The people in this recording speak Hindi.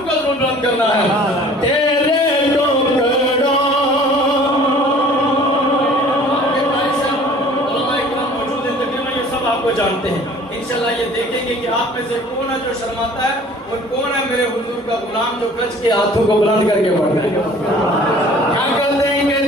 हुजूर का बुलंद करना है। तेरे टुकड़ों मौजूद है, तकरीबन ये सब आपको जानते हैं। इंशाल्लाह ये देखेंगे कि आप में से कौन है जो शर्माता है और कौन है मेरे हुजूर का गुलाम जो कच के हाथों को बुलंद करके बढ़ता है। क्या कर देंगे